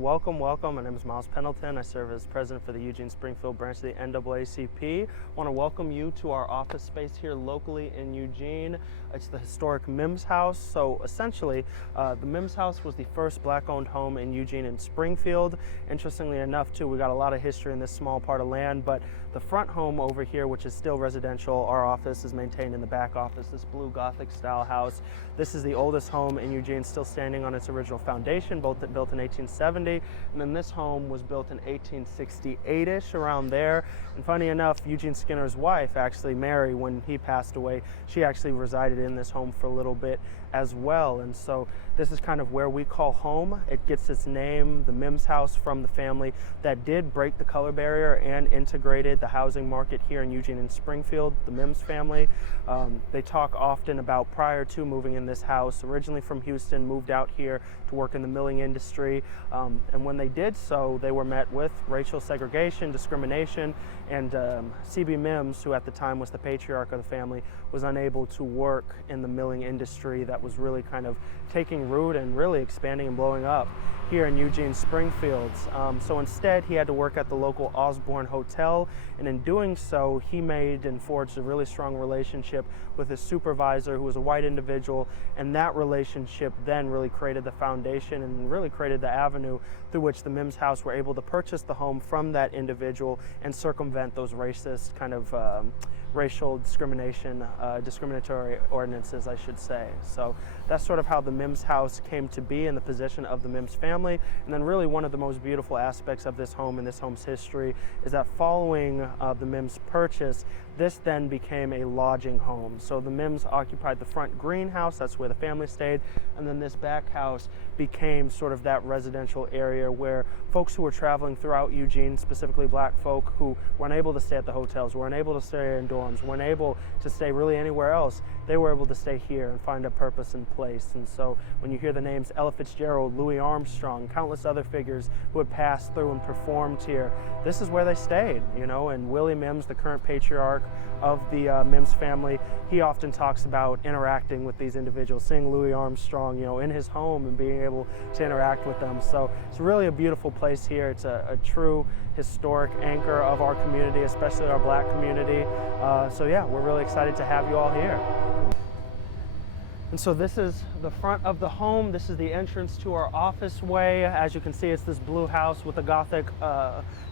welcome. My name is Miles Pendleton. I serve as president for the Eugene-Springfield branch of the NAACP. I want to welcome you to our office space here locally in Eugene. It's the Historic Mims House. So essentially, the Mims House was the first black-owned home in Eugene and Springfield. Interestingly enough, too, we got a lot of history in this small part of land, but the front home over here, which is still residential, our office is maintained in the back office, this blue Gothic style house. This is the oldest home in Eugene, still standing on its original foundation, built in 1870, and then this home was built in 1868-ish, around there. And funny enough, Eugene Skinner's wife, actually Mary, when he passed away, she actually resided in this home for a little bit as well. And so this is kind of where we call home. It gets its name, the Mims House, from the family that did break the color barrier and integrated the housing market here in Eugene and Springfield, the Mims family. They talk often about, prior to moving in this house, originally from Houston, moved out here to work in the milling industry. And when they did so, they were met with racial segregation, discrimination, and C.B. Mims, who at the time was the patriarch of the family, was unable to work in the milling industry that was really kind of taking root and really expanding and blowing up here in Eugene, Springfield. So instead, he had to work at the local Osborne Hotel, and in doing so, he made and forged a really strong relationship with his supervisor, who was a white individual, and that relationship then really created the foundation and really created the avenue through which the Mims House were able to purchase the home from that individual and circumvent those racist kind of racial discrimination, discriminatory ordinances, I should say. So that's sort of how the Mims House came to be in the position of the Mims family. And then really one of the most beautiful aspects of this home and this home's history is that following the Mims purchase, this then became a lodging home. So the Mims occupied the front greenhouse, that's where the family stayed, and then this back house became sort of that residential area where folks who were traveling throughout Eugene, specifically black folk who weren't able to stay at the hotels, weren't able to stay in dorms, weren't able to stay really anywhere else, they were able to stay here and find a purpose and place. And so when you hear the names Ella Fitzgerald, Louis Armstrong, countless other figures who had passed through and performed here, this is where they stayed, you know. And Willie Mims, the current patriarch of the Mims family, he often talks about interacting with these individuals, seeing Louis Armstrong, you know, in his home and being able to interact with them. So it's really a beautiful place here. It's a true historic anchor of our community, especially our black community. So yeah, we're really excited to have you all here. And so this is the front of the home. This is the entrance to our office way. As you can see, it's this blue house with a Gothic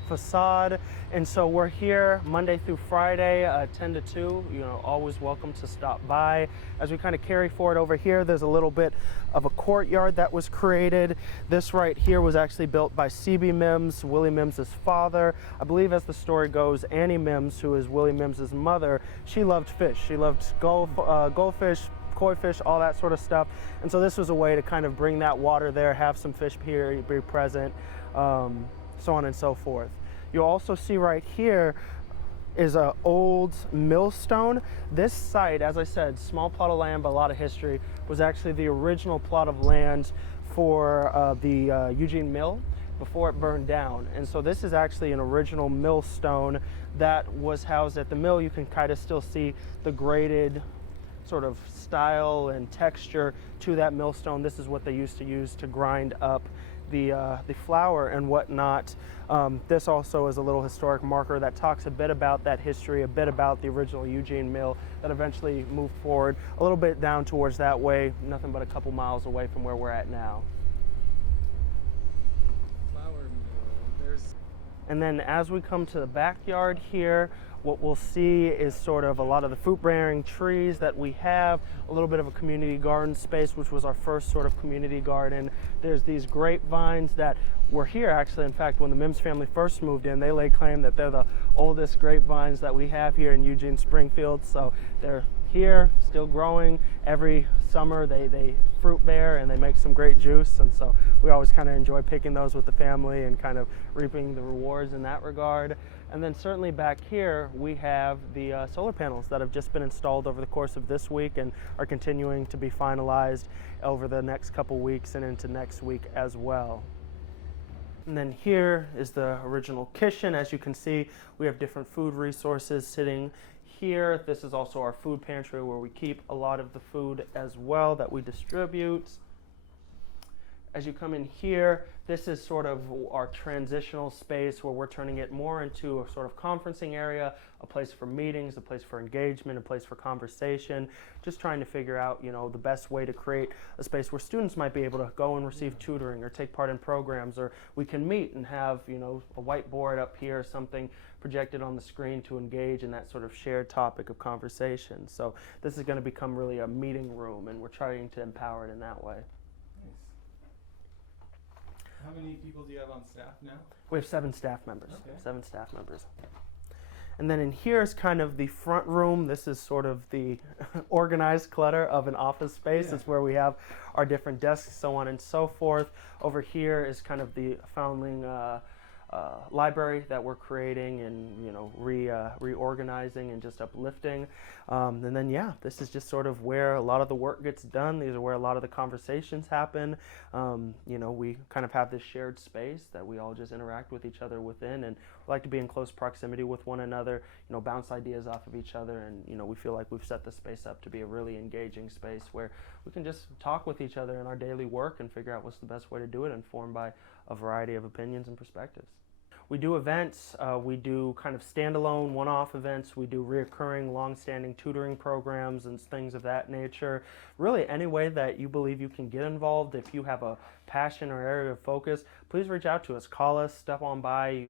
facade. And so we're here Monday through Friday, 10 to 2. You know, always welcome to stop by. As we kind of carry forward over here, there's a little bit of a courtyard that was created. This right here was actually built by C.B. Mims, Willie Mims' father. I believe, as the story goes, Annie Mims, who is Willie Mims' mother, she loved fish. She loved goldfish, koi fish, all that sort of stuff. And so this was a way to kind of bring that water there, have some fish here, be present, so on and so forth. You'll also see right here is an old millstone. This site, as I said, small plot of land, but a lot of history, was actually the original plot of land for the Eugene Mill before it burned down. And so this is actually an original millstone that was housed at the mill. You can kind of still see the graded sort of style and texture to that millstone. This is what they used to use to grind up the flour and whatnot. This also is a little historic marker that talks a bit about that history, a bit about the original Eugene mill that eventually moved forward a little bit down towards that way, nothing but a couple miles away from where we're at now. And then as we come to the backyard here, what we'll see is sort of a lot of the fruit-bearing trees that we have, a little bit of a community garden space, which was our first sort of community garden. There's these grapevines that were here, actually. In fact, when the Mims family first moved in, they lay claim that they're the oldest grapevines that we have here in Eugene, Springfield. So they're here, still growing. Every summer they fruit bear and they make some great juice, and so we always kind of enjoy picking those with the family and kind of reaping the rewards in that regard. And then certainly back here we have the solar panels that have just been installed over the course of this week and are continuing to be finalized over the next couple weeks and into next week as well. And then here is the original kitchen. As you can see, we have different food resources sitting here. This is also our food pantry where we keep a lot of the food as well that we distribute. As you come in here, this is sort of our transitional space where we're turning it more into a sort of conferencing area, a place for meetings, a place for engagement, a place for conversation, just trying to figure out, the best way to create a space where students might be able to go and receive tutoring or take part in programs, or we can meet and have, a whiteboard up here, something projected on the screen to engage in that sort of shared topic of conversation. So this is going to become really a meeting room, and we're trying to empower it in that way. How many people do you have on staff now? We have 7 staff members. Okay. 7 staff members. And then in here is kind of the front room. This is sort of the organized clutter of an office space. Yeah. It's where we have our different desks, so on and so forth. Over here is kind of the foundling library that we're creating and reorganizing and just uplifting. And then this is just sort of where a lot of the work gets done. These are where a lot of the conversations happen. We kind of have this shared space that we all just interact with each other within, and we like to be in close proximity with one another, bounce ideas off of each other, and we feel like we've set the space up to be a really engaging space where we can just talk with each other in our daily work and figure out what's the best way to do it, informed by a variety of opinions and perspectives. We do events, we do kind of standalone one-off events, we do reoccurring long-standing tutoring programs and things of that nature. Really any way that you believe you can get involved. If you have a passion or area of focus, please reach out to us, call us, step on by.